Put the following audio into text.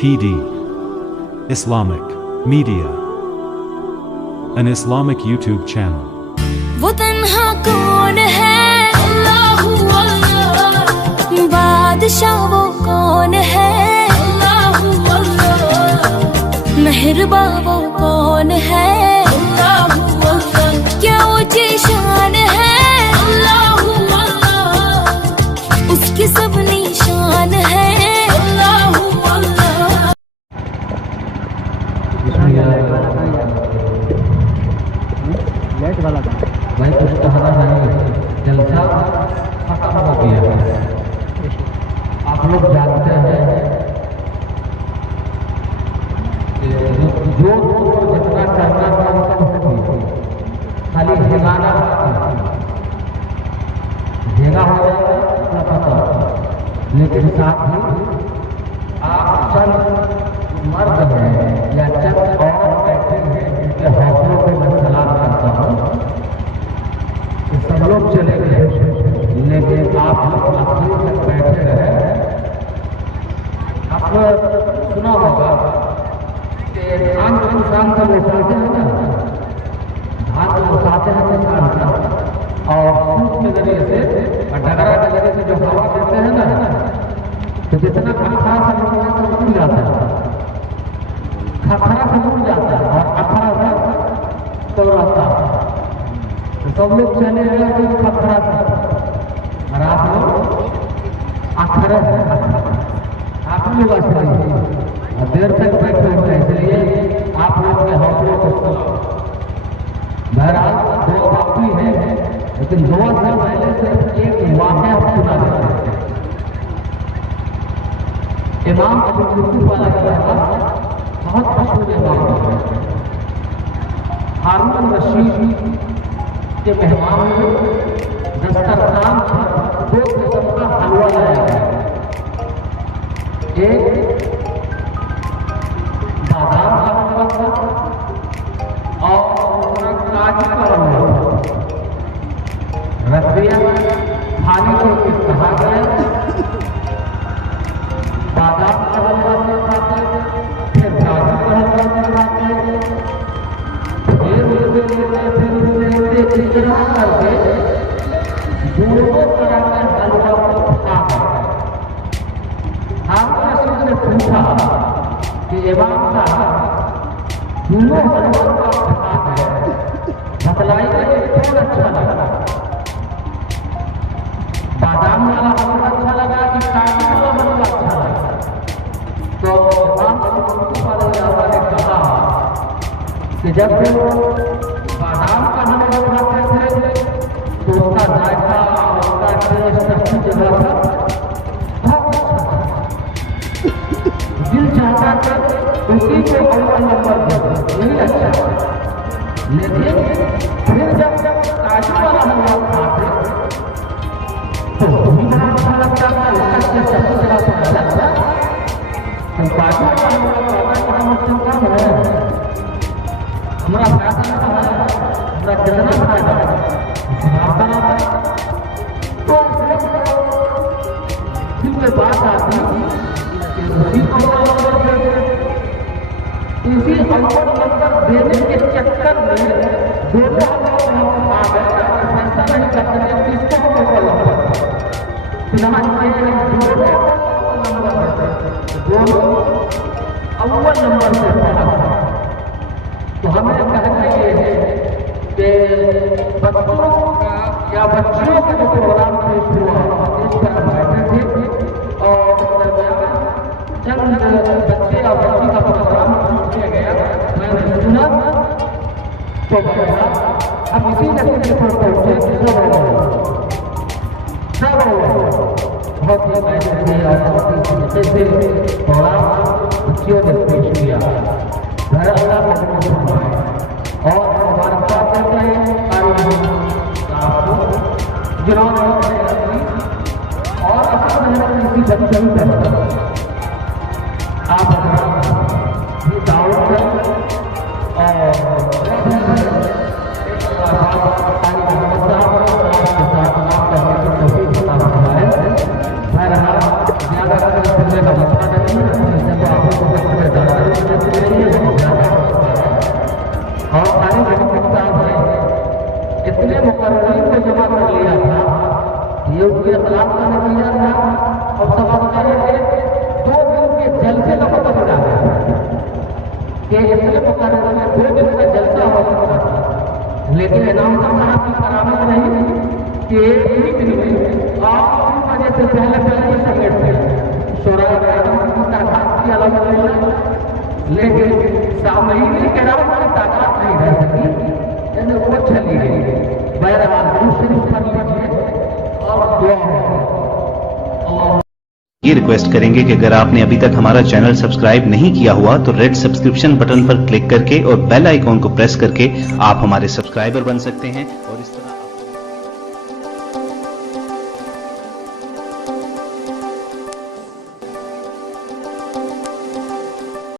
PD Islamic Media, an Islamic YouTube channel. वो तन्हा कौन है, अल्लाहू अल्लाह। बादशाह वो कौन है, अल्लाहू अल्लाह। मेहरबा वो कौन है, अल्लाहू अल्लाह। क्या ऊंची शान है, अल्लाहू अल्लाह। उसकी सब निशान है, अल्लाहू अल्लाह। लेट वाला था भाई, कुछ कहना नहीं, जलसा खत्म हो गया है। आप लोग जानते हैं कि जो जितना करना था सब हो गया, खाली झेलाना झेला हो जाएगा ना पता। लेकिन साथ ही आप चंद मर्द हैं या चंद और बैठे हैं जिनके हौसलों को मैं सलाम करता हूँ। सब लोग चले गए, लेकिन आप लोग आखिर तक बैठे रहे। आपने सुना होगा कि धान किसान का उठाते हैं ना, धान को उठाते हैं किसान का, और सूप के जरिए से और डगरा के जरिए से जो हवा देते हैं ना, तो जितना खखरा से मुड़ जाता है, खखरा से मुड़ जाता है और अखरा तो रहता है। तो सब लोग चले गए तो खतरा से, और आप लोग अखरे से आप लोग असली और देर तक बैठे हुए, इसलिए आप लोग के हौसलों को बहरहाल दो बाकी है, लेकिन दो से पहले सिर्फ एक वाक़या सुना देते हैं। इमाम अबू यूसुफ अलैहिस्सलाम बहुत मशहूर इमाम है। हारून रशीद के मेहमान में दस्तरखान पर दो किस्म का हलवा लाया गया। एक बादाम का हलवा था और दूसरा काजू का हलवा था। रख दिया, खाने को कहा गया। बादाम का हलवा से खाते, फिर काजू का हलवा से खाते, इतना करके दोनों तरह के हलवा को खा गए। हमने से पूछा कि इमाम साहब दोनों हलवा को खा गए, बतलाइए कौन अच्छा लगा? बादाम वाला हलवा अच्छा लगा कि काजू वाला हलवा अच्छा लगा? तो इमाम ने कहा कि जब बादाम का हलवा खाते थे तो उसका जायका, उसका टेस्ट अच्छी जगह था, बहुत अच्छा था। दिल चाहता था उसी को अव्वल नंबर दे, यही अच्छा। लेकिन फिर जब काजू वाला हलवा खाते तो भी बड़ा अच्छा लगता था, उसका टेस्ट अच्छी जगह तो अलग था। तो काजू वाला हलवा खाना बड़ा मुश्किल काम है। हमारा फैसला है, हमारा कितना फायदा है, तो फिर बात आती इसी अव्वल नंबर देने के चक्कर में दोनों हम आ गए, फैसला नहीं करते किसको अव्वल नंबर फिलहाल दोनों अव्वल नंबर से पढ़ा। तो हमें कहना ये है कि बच्चों का या बच्चियों का जो प्रोग्राम पेश हुआ, इस पर बैठे थे और चंद बच्चे और बच्ची का प्रोग्राम किया गया, मैंने सुना तो हम इसी नतीजे पर पहुंचे। सब बहुत ही महत्वपूर्ण और से प्रोग्राम बच्चियों ने पेश किया। अल्लाह और मुबारकबाद करते हैं जिन्होंने और अपनी मेहनत इसी बच्चों में आप भी दावत करें और प्रोग्राम का नतीजा था और समझते हैं 2 दिन के जलसे का पता चला कि इसलिए मुकर्रर में 2 दिन का जलसा हो सकता था, लेकिन इनाम साहब की करामत रही कि एक ही दिन में आप वजह से पहले समेट थे शोरा की दरखास्त की अल्हम्दुलिल्लाह, लेकिन सामयिक किराम की ताकत नहीं रह सकी, यानी वो चली गई। बहरहाल दूसरी कर लीजिए और दुआ। ये रिक्वेस्ट करेंगे कि अगर आपने अभी तक हमारा चैनल सब्सक्राइब नहीं किया हुआ तो रेड सब्सक्रिप्शन बटन पर क्लिक करके और बेल आइकॉन को प्रेस करके आप हमारे सब्सक्राइबर बन सकते हैं।